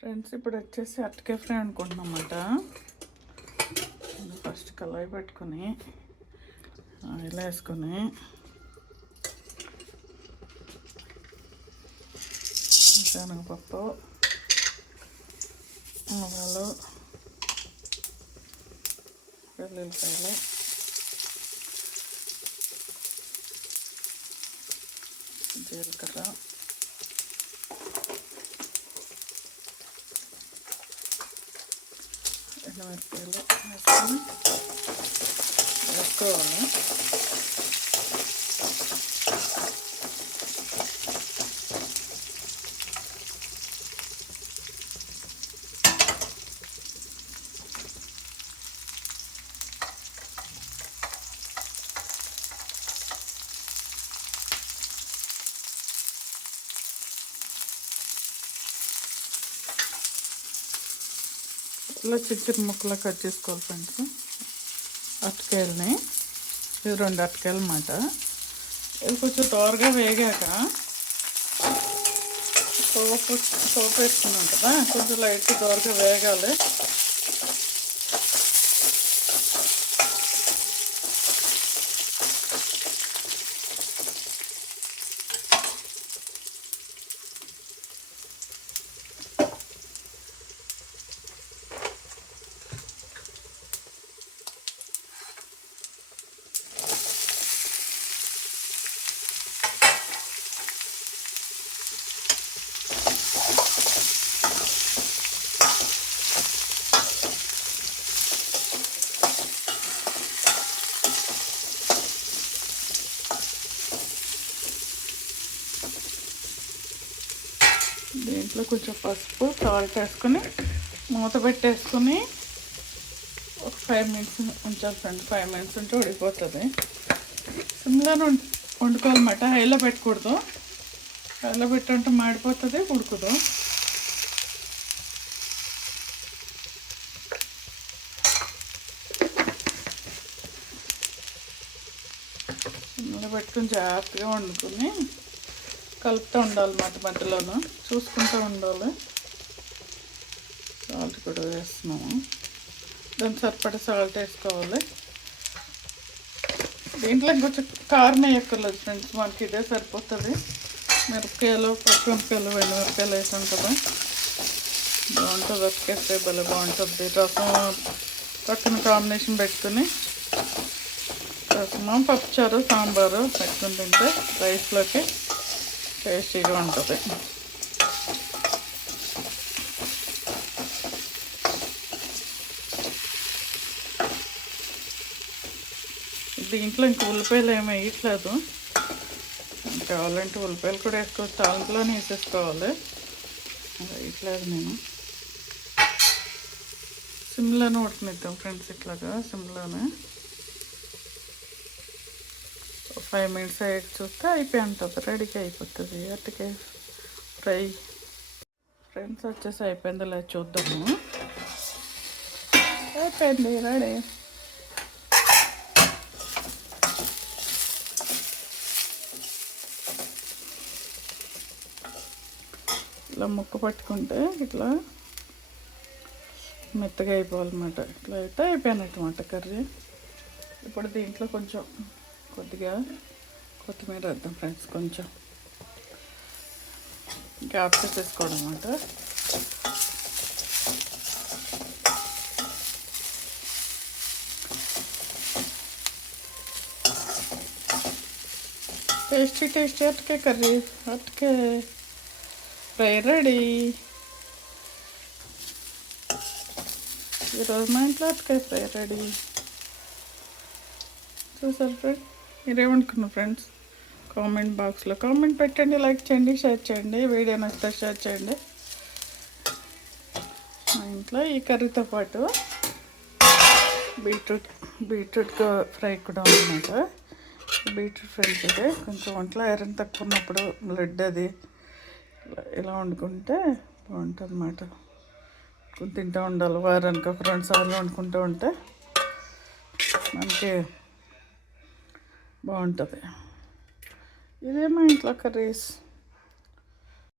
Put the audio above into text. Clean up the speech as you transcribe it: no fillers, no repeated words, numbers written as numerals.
Friends ఇప్పుడు వచ్చేసి అరటికాయ ఫ్రై అనుకుంటున్నామన్నమాట. ఫస్ట్ కళాయి పెట్టుకొని ఆయిల్ వేసుకొని శనగపప్పు, ఆవాలు, వెల్లుల్లిపాయలు, జీలకర్ర, ఎండుమిరపకాయలు వేసుకొని వేసుకోవాలి. ఇలా చిన్న ముక్కలు కట్ చేసుకోవాలి ఫ్రెండ్స్. అరటికాయలని, ఇది 2 అరటికాయలు అన్నమాట. ఇది కొంచెం దోరగా వేగాక సోపు వేసుకున్నాం కదా, కొంచెం లైట్ దోరగా వేగాలి. దీంట్లో కొంచెం పసుపు, సాల్ట్ వేసుకొని మూత పెట్టేసుకొని ఒక 5 మినిట్స్ ఉంచాలి ఫ్రెండ్. 5 మినిట్స్ ఉంటే ఉడికిపోతుంది. సిమ్లోనే వండుకోవాలన్నమాట, హైలో పెట్టకూడదు. హైలో పెట్టుంటే మాడిపోతుంది, ఉడుకుదు. సిమ్లో పెట్టుకుని జాగ్రత్తగా వండుకొని కలుపుతూ ఉండాలి, మధ్యలోనూ చూసుకుంటూ ఉండాలి. సాల్ట్ కూడా వేస్తున్నాము, దానికి సరిపడా సాల్ట్ వేసుకోవాలి. దీంట్లో కొంచెం కారం వేయక్కర్లేదు ఫ్రెండ్స్, మనకి ఇదే సరిపోతుంది. మిరపకాయలు, పచ్చిమిరపకాయలు, ఎండుమిరపకాయలు వేసాం కదా, బాగుంటుంది. అరటికాయ భలే బాగుంటుంది. రసం పక్కన కాంబినేషన్ పెట్టుకుని రసము, పప్పుచారు, సాంబారు పెట్టుకుని తింటే రైస్లోకి టేస్టీగా ఉంటుంది. దీంట్లో ఇంక ఉల్లిపాయలు ఏమి వేయట్లేదు. కావాలంటే ఉల్లిపాయలు కూడా వేసుకోవచ్చు, తాలింపులోనే వేసేసుకోవాలి. వేయట్లేదు నేను. సిమ్లోనే ఉడకనిద్దాం ఫ్రెండ్స్, ఇట్లాగా సిమ్లోనే 5 మినిట్స్ అయ్యాక చూస్తే అయిపోయి ఉంటుంది, రెడీగా అయిపోతుంది అరటికాయ ఫ్రై. ఫ్రెండ్స్ వచ్చేసి అయిపోయిందో లేదు చూద్దాము. అయిపోయింది, రెడీ. ఇట్లా ముక్క పట్టుకుంటే ఇట్లా మెత్తగా అయిపోవాలన్నమాట. ఇట్లా అయితే అయిపోయినట్టమాట కర్రీ. ఇప్పుడు దీంట్లో కొద్దిగా కొత్తిమీర వేద్దాం ఫ్రెండ్స్. కొంచెం గ్యాప్ చేసేసుకోవడం అన్నమాట. టేస్టీ అరటికాయ కర్రీ, అరటికాయ ఫ్రై రెడీ. ఈరోజు మా ఇంట్లో అరటికాయ ఫ్రై రెడీ. చూసారు ఫ్రెండ్స్, మీరేమనుకున్నారు ఫ్రెండ్స్? కామెంట్ బాక్స్లో కామెంట్ పెట్టండి, లైక్ చేయండి, షేర్ చేయండి. వీడియో నచ్చితే షేర్ చేయండి. మా ఇంట్లో ఈ కర్రీతో పాటు బీట్రూట్ ఫ్రై కూడా ఉందన్నమాట. బీట్రూట్ ఫ్రై అయితే కొంచెం ఒంట్లో ఐరన్ తక్కువ ఉన్నప్పుడు బ్లడ్ అది ఇలా వండుకుంటే బాగుంటుంది అన్నమాట. తింటూ ఉండాలి, వారానికి ఒక 2 సార్లు వండుకుంటూ ఉంటే మనకి బాగుంటుంది. ఇదే మా ఇంట్లో కర్రీస్.